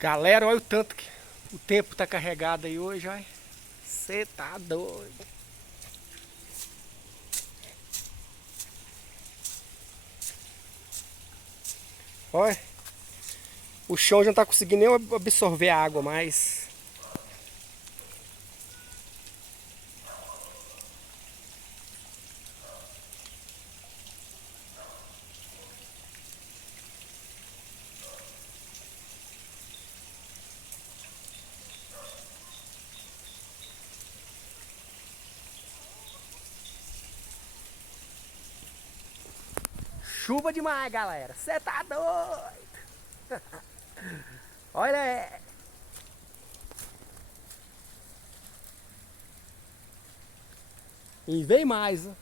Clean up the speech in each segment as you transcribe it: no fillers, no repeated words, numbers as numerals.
Galera, olha o tanto que o tempo tá carregado aí hoje, olha. Você tá doido. Olha, o chão já não tá conseguindo nem absorver a água mais. Chuva demais, galera. Você tá doido. Olha aí. E vem mais, né?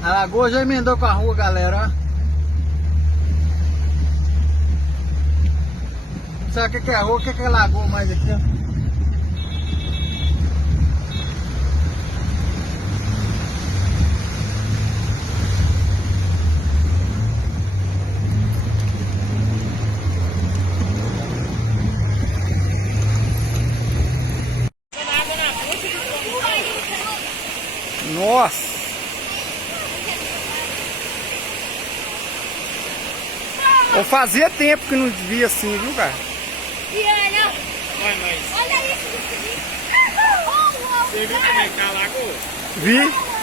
A lagoa já emendou com a rua, galera, ó. Sabe o que é rua, o que é lagoa mais aqui, ó? Nossa. Ou fazia tempo que não via assim, viu, cara? E olha, Vai, mas olha isso, você viu como é que tá a lagoa? Vi.